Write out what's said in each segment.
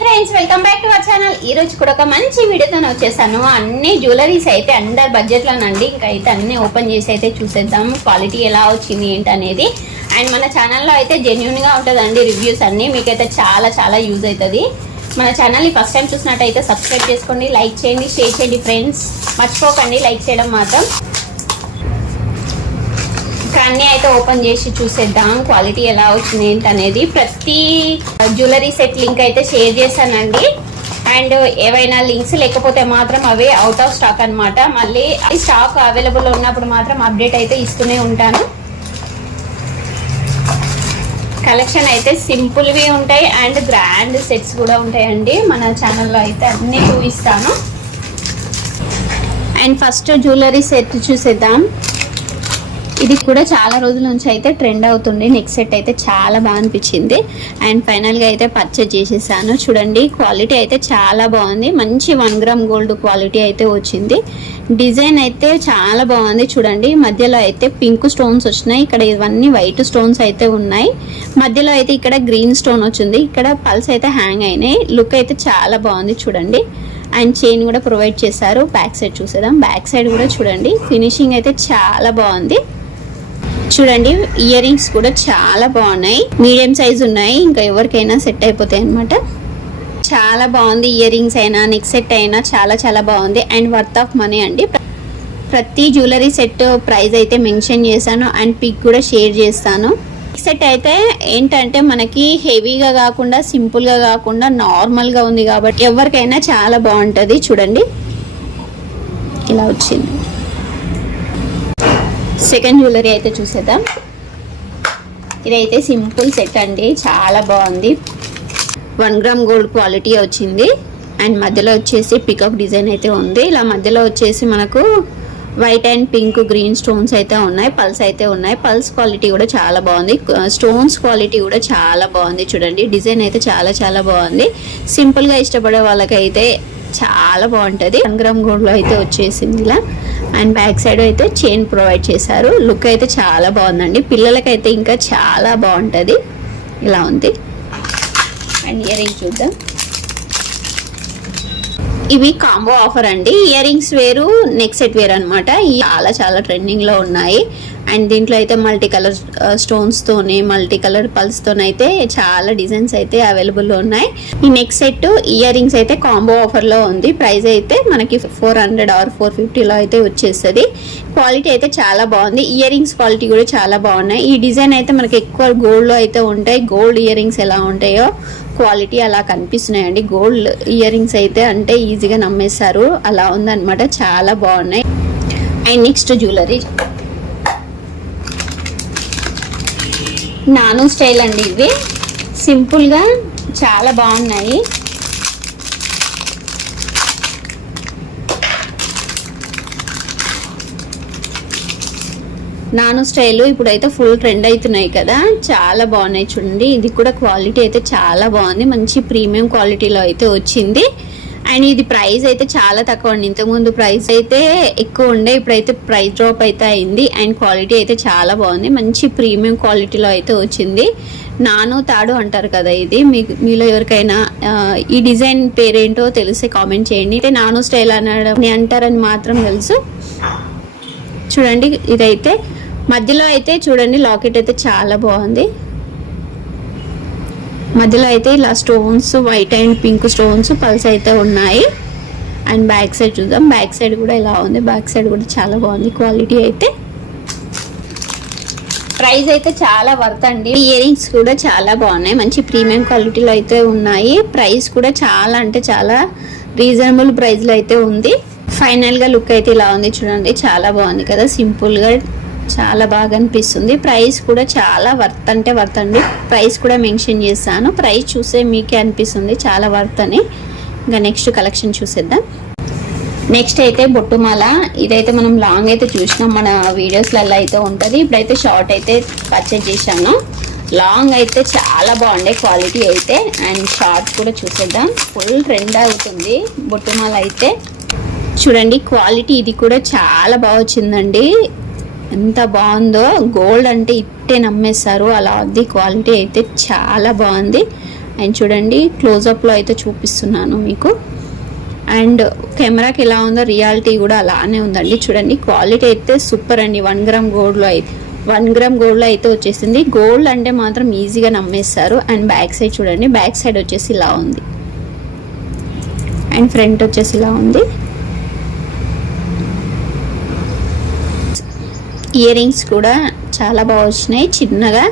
Friends, welcome back to our channel. ఈ రోజు కూడా ఒక మంచి వీడియోతో వచ్చేసాను. అన్ని జ్యువెలరీస్ అయితే అండర్ బడ్జెట్లోనండి. ఇంకా అయితే అన్ని ఓపెన్ చేసి అయితే చూసేద్దాం క్వాలిటీ ఎలా వచ్చింది ఏంటి అనేది. అండ్ మన ఛానల్లో అయితే జెన్యూన్గా ఉంటుందండి రివ్యూస్ అన్నీ. మీకైతే చాలా చాలా యూజ్ అవుతుంది. మన ఛానల్ని ఫస్ట్ టైం చూసినట్టయితే సబ్స్క్రైబ్ చేసుకోండి, లైక్ చేయండి, షేర్ చేయండి ఫ్రెండ్స్. మర్చిపోకండి లైక్ చేయడం మాత్రం. అన్నీ అయితే ఓపెన్ చేసి చూసేద్దాం క్వాలిటీ ఎలా వచ్చింది ఏంటి అనేది. ప్రతి జ్యువెలరీ సెట్ లింక్ అయితే షేర్ చేశానండి. అండ్ ఏవైనా లింక్స్ లేకపోతే మాత్రం అవి అవుట్ ఆఫ్ స్టాక్ అనమాట. మళ్ళీ స్టాక్ అవైలబుల్ ఉన్నప్పుడు మాత్రం అప్డేట్ అయితే ఇస్తూనే ఉంటాను. కలెక్షన్ అయితే సింపుల్వి ఉంటాయి అండ్ గ్రాండ్ సెట్స్ కూడా ఉంటాయండి. మన ఛానల్లో అయితే అన్నీ చూపిస్తాను. అండ్ ఫస్ట్ జ్యువెలరీ సెట్ చూసేద్దాం. ఇది కూడా చాలా రోజుల నుంచి అయితే ట్రెండ్ అవుతుంది. నెక్స్ట్ సెట్ అయితే చాలా బాగా అనిపించింది. అండ్ ఫైనల్గా అయితే పర్చేజ్ చేసేసాను. చూడండి క్వాలిటీ అయితే చాలా బాగుంది. మంచి 1 గ్రామ్ గోల్డ్ క్వాలిటీ అయితే వచ్చింది. డిజైన్ అయితే చాలా బాగుంది. చూడండి మధ్యలో అయితే పింక్ స్టోన్స్ వచ్చినాయి. ఇక్కడ ఇవన్నీ వైట్ స్టోన్స్ అయితే ఉన్నాయి. మధ్యలో అయితే ఇక్కడ గ్రీన్ స్టోన్ వచ్చింది. ఇక్కడ పల్స్ అయితే హ్యాంగ్ అయినాయి. లుక్ అయితే చాలా బాగుంది చూడండి. అండ్ చైన్ కూడా ప్రొవైడ్ చేశారు. బ్యాక్ సైడ్ చూసేద్దాం. బ్యాక్ సైడ్ కూడా చూడండి ఫినిషింగ్ అయితే చాలా బాగుంది. చూడండి ఇయర్ రింగ్స్ కూడా చాలా బాగున్నాయి. మీడియం సైజ్ ఉన్నాయి. ఇంకా ఎవరికైనా సెట్ అయిపోతాయి అనమాట. చాలా బాగుంది. ఇయర్ రింగ్స్ అయినా నెక్ సెట్ అయినా చాలా చాలా బాగుంది. అండ్ వర్త్ ఆఫ్ మనీ అండి. ప్రతి జ్యువెలరీ సెట్ ప్రైస్ అయితే మెన్షన్ చేశాను అండ్ పిక్ కూడా షేర్ చేస్తాను. సెట్ అయితే ఏంటంటే మనకి హెవీగా కాకుండా సింపుల్గా కాకుండా నార్మల్గా ఉంది కాబట్టి ఎవరికైనా చాలా బాగుంటుంది. చూడండి ఇలా వచ్చింది. సెకండ్ జ్యువెలరీ అయితే చూసేద్దాం. ఇదైతే సింపుల్ సెట్ అండి. చాలా బాగుంది. 1 గ్రామ్ గోల్డ్ క్వాలిటీ వచ్చింది. అండ్ మధ్యలో వచ్చేసి పికాక్ డిజైన్ అయితే ఉంది. ఇలా మధ్యలో వచ్చేసి మనకు white and pink green stones అయితే ఉన్నాయి. పల్స్ అయితే ఉన్నాయి. పల్స్ క్వాలిటీ కూడా చాలా బాగుంది. స్టోన్స్ క్వాలిటీ కూడా చాలా బాగుంది. చూడండి డిజైన్ అయితే చాలా చాలా బాగుంది. సింపుల్గా ఇష్టపడే వాళ్ళకైతే చాలా బాగుంటుంది. 1 గ్రామ్ గోల్డ్లో అయితే వచ్చేసింది ఇలా. అండ్ బ్యాక్ సైడ్ అయితే చైన్ ప్రొవైడ్ చేశారు. లుక్ అయితే చాలా బాగుందండి. పిల్లలకైతే ఇంకా చాలా బాగుంటుంది. ఇలా ఉంది. అండ్ ఇయర్ రింగ్ చూద్దాం. ఇవి కాంబో ఆఫర్ అండి. ఇయర్ రింగ్స్ వేరు, నెక్ సెట్ వేరు అనమాట. చాలా చాలా ట్రెండింగ్లో ఉన్నాయి. అండ్ దీంట్లో అయితే మల్టీ కలర్ స్టోన్స్తోని మల్టీ కలర్ పల్స్తోనైతే చాలా డిజైన్స్ అయితే అవైలబుల్లో ఉన్నాయి. ఈ నెక్ సెట్ ఇయర్ రింగ్స్ అయితే కాంబో ఆఫర్లో ఉంది. ప్రైస్ అయితే మనకి 400 ఆర్ 450లో అయితే వచ్చేస్తుంది. క్వాలిటీ అయితే చాలా బాగుంది. ఇయర్ రింగ్స్ క్వాలిటీ కూడా చాలా బాగున్నాయి. ఈ డిజైన్ అయితే మనకి ఎక్కువ గోల్డ్లో అయితే ఉంటాయి. గోల్డ్ ఇయర్ రింగ్స్ ఎలా ఉంటాయో క్వాలిటీ అలా కనిపిస్తున్నాయండి. గోల్డ్ ఇయర్ రింగ్స్ అయితే అంటే ఈజీగా నమ్మేస్తారు. అలా ఉందన్నమాట. చాలా బాగున్నాయి. అండ్ నెక్స్ట్ జ్యువెలరీ నాను స్టైల్ అండి. ఇవి సింపుల్గా చాలా బాగున్నాయి. నాను స్టైల్ ఇప్పుడైతే ఫుల్ ట్రెండ్ అవుతున్నాయి కదా. చాలా బాగున్నాయి చూడండి. ఇది కూడా క్వాలిటీ అయితే చాలా బాగుంది. మంచి ప్రీమియం క్వాలిటీలో అయితే వచ్చింది. అండ్ ఇది ప్రైస్ అయితే చాలా తక్కువ అండి. ఇంతకుముందు ప్రైస్ అయితే ఎక్కువ ఉండే, ఇప్పుడైతే ప్రైస్ డ్రాప్ అయితే అయింది. అండ్ క్వాలిటీ అయితే చాలా బాగుంది. మంచి ప్రీమియం క్వాలిటీలో అయితే వచ్చింది. నాను తాడు అంటారు కదా. ఇది మీలో ఎవరికైనా ఈ డిజైన్ పేరేంటో తెలిస్తే కామెంట్ చేయండి. అయితే నాను స్టైల్ అనడం అంటారని మాత్రం తెలుసు. చూడండి ఇదైతే మధ్యలో అయితే చూడండి లాకెట్ అయితే చాలా బాగుంది. మధ్యలో అయితే ఇలా stones white and pink stones pulse అయితే ఉన్నాయి. అండ్ బ్యాక్ సైడ్ చూద్దాం. బ్యాక్ సైడ్ కూడా ఇలా ఉంది. బ్యాక్ సైడ్ కూడా చాలా బాగుంది. క్వాలిటీ అయితే ప్రైస్ అయితే చాలా వర్త్ అండి. ఇయర్ రింగ్స్ కూడా చాలా బాగున్నాయి. మంచి ప్రీమియం క్వాలిటీలో అయితే ఉన్నాయి. ప్రైస్ కూడా చాలా అంటే చాలా రీజనబుల్ ప్రైస్లో అయితే ఉంది. ఫైనల్గా లుక్ అయితే ఇలా ఉంది చూడండి. చాలా బాగుంది కదా. సింపుల్గా చాలా బాగా అనిపిస్తుంది. ప్రైస్ కూడా చాలా వర్త్ అంటే వర్త్ అండి. ప్రైస్ కూడా మెన్షన్ చేస్తాను. ప్రైస్ చూసే మీకే అనిపిస్తుంది చాలా వర్త్ అని. ఇంకా నెక్స్ట్ కలెక్షన్ చూసేద్దాం. నెక్స్ట్ అయితే బొట్టుమాల. ఇదైతే మనం లాంగ్ అయితే చూసినాం మన వీడియోస్లలో అయితే ఉంటుంది. ఇప్పుడైతే షార్ట్ అయితే పర్చేజ్ చేశాను. లాంగ్ అయితే చాలా బాగుండే క్వాలిటీ అయితే. అండ్ షార్ట్ కూడా చూసేద్దాం. ఫుల్ ట్రెండ్ అవుతుంది బొట్టుమాల అయితే. చూడండి క్వాలిటీ ఇది కూడా చాలా బాగా వచ్చిందండి. ఎంత బాగుందో. గోల్డ్ అంటే ఇట్టే నమ్మేస్తారు అలా ఉంది. క్వాలిటీ అయితే చాలా బాగుంది. అండ్ చూడండి క్లోజప్లో అయితే చూపిస్తున్నాను మీకు. అండ్ కెమెరాకి ఎలా ఉందో రియాలిటీ కూడా అలానే ఉందండి. చూడండి క్వాలిటీ అయితే సూపర్ అండి. 1 గ్రామ్ గోల్డ్లో అయితే వచ్చేసింది. గోల్డ్ అంటే మాత్రం ఈజీగా నమ్మేస్తారు. అండ్ బ్యాక్ సైడ్ చూడండి, బ్యాక్ సైడ్ వచ్చేసి ఇలా ఉంది అండ్ ఫ్రంట్ వచ్చేసి ఇలా ఉంది. ఇయర్ రింగ్స్ కూడా చాలా బాగా వచ్చినాయి, చిన్నగా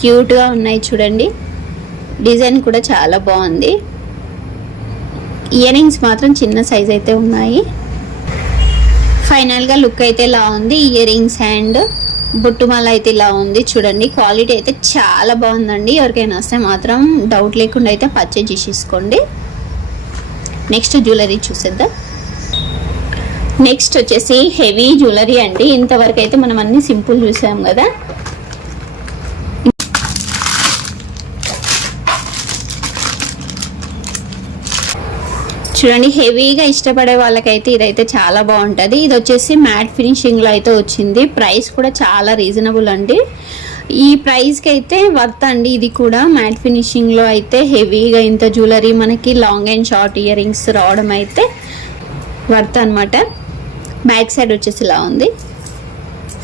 క్యూట్గా ఉన్నాయి. చూడండి డిజైన్ కూడా చాలా బాగుంది. ఇయర్ రింగ్స్ మాత్రం చిన్న సైజ్ అయితే ఉన్నాయి. ఫైనల్గా లుక్ అయితే ఇలా ఉంది. ఇయర్ రింగ్స్ అండ్ బొట్టుమాల అయితే ఇలా ఉంది. చూడండి క్వాలిటీ అయితే చాలా బాగుందండి. ఎవరికైనా వస్తే మాత్రం డౌట్ లేకుండా అయితే పర్చేజ్ చేసేసుకోండి. నెక్స్ట్ జ్యువెలరీ చూసేద్దాం. నెక్స్ట్ వచ్చేసి హెవీ జ్యువెలరీ అండి. ఇంతవరకు అయితే మనం అన్ని సింపుల్ చూసాం కదా. చూడండి హెవీగా ఇష్టపడే వాళ్ళకైతే ఇదైతే చాలా బాగుంటుంది. ఇది వచ్చేసి మ్యాట్ ఫినిషింగ్లో అయితే వచ్చింది. ప్రైస్ కూడా చాలా రీజనబుల్ అండి. ఈ ప్రైస్కి అయితే వర్త్ అండి. ఇది కూడా మ్యాట్ ఫినిషింగ్లో అయితే హెవీగా ఇంత జ్యువెలరీ మనకి long and short ear rings రావడం అయితే వర్త్ అనమాట. బ్యాక్ సైడ్ వచ్చేసి ఇలా ఉంది,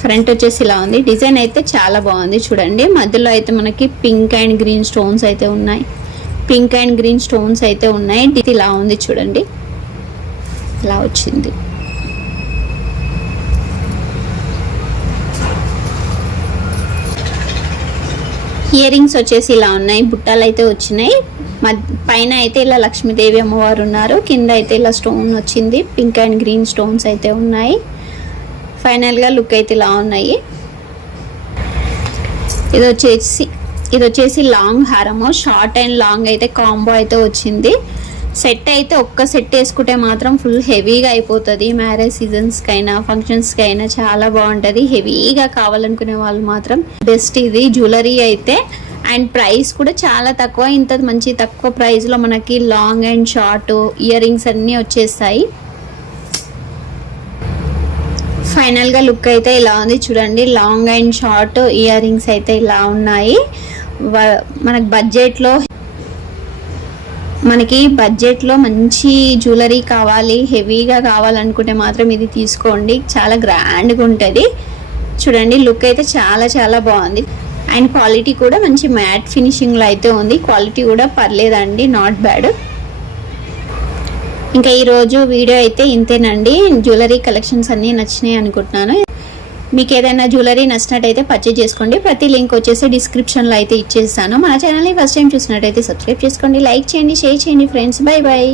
ఫ్రంట్ వచ్చేసి ఇలా ఉంది. డిజైన్ అయితే చాలా బాగుంది. చూడండి మధ్యలో అయితే మనకి పింక్ అండ్ గ్రీన్ స్టోన్స్ అయితే ఉన్నాయి. ఇలా ఉంది చూడండి, ఇలా వచ్చింది. ఇయర్ రింగ్స్ వచ్చేసి ఇలా ఉన్నాయి. బుట్టాలు అయితే వచ్చినాయి. పైన అయితే ఇలా లక్ష్మీదేవి అమ్మవారు ఉన్నారు. కింద అయితే ఇలా స్టోన్ వచ్చింది. పింక్ అండ్ గ్రీన్ స్టోన్స్ అయితే ఉన్నాయి. ఫైనల్గా లుక్ అయితే ఇలా ఉన్నాయి. ఇది వచ్చేసి లాంగ్ హారము. షార్ట్ అండ్ లాంగ్ అయితే కాంబో అయితే వచ్చింది. సెట్ అయితే ఒక్క సెట్ వేసుకుంటే మాత్రం ఫుల్ హెవీగా అయిపోతుంది. మ్యారేజ్ సీజన్స్కైనా ఫంక్షన్స్కైనా చాలా బాగుంటుంది. హెవీగా కావాలనుకునే వాళ్ళు మాత్రం బెస్ట్ ఇది జ్యువెలరీ అయితే. అండ్ ప్రైస్ కూడా చాలా తక్కువ. ఇంత మంచి తక్కువ ప్రైస్లో మనకి long and short ear rings అన్నీ వచ్చేస్తాయి. ఫైనల్గా లుక్ అయితే ఇలా ఉంది. చూడండి long and short ear rings అయితే ఇలా ఉన్నాయి. మనకి బడ్జెట్లో మంచి జ్యువెలరీ కావాలి, హెవీగా కావాలనుకుంటే మాత్రం ఇది తీసుకోండి. చాలా గ్రాండ్గా ఉంటుంది. చూడండి లుక్ అయితే చాలా చాలా బాగుంది. అండ్ క్వాలిటీ కూడా మంచి మ్యాట్ ఫినిషింగ్లో అయితే ఉంది. క్వాలిటీ కూడా పర్లేదండి, నాట్ బ్యాడ్. ఇంకా ఈరోజు వీడియో అయితే ఇంతేనండి. జ్యువెలరీ కలెక్షన్స్ అన్నీ నచ్చినాయి అనుకుంటున్నాను. మీకు ఏదైనా జ్యువెలరీ నచ్చినట్టయితే పర్చేజ్ చేసుకోండి. ప్రతి లింక్ వచ్చేసి డిస్క్రిప్షన్లో అయితే ఇచ్చేస్తాను. మన ఛానల్ని ఫస్ట్ టైం చూసినట్టయితే సబ్స్క్రైబ్ చేసుకోండి, లైక్ చేయండి, షేర్ చేయండి ఫ్రెండ్స్. Bye bye.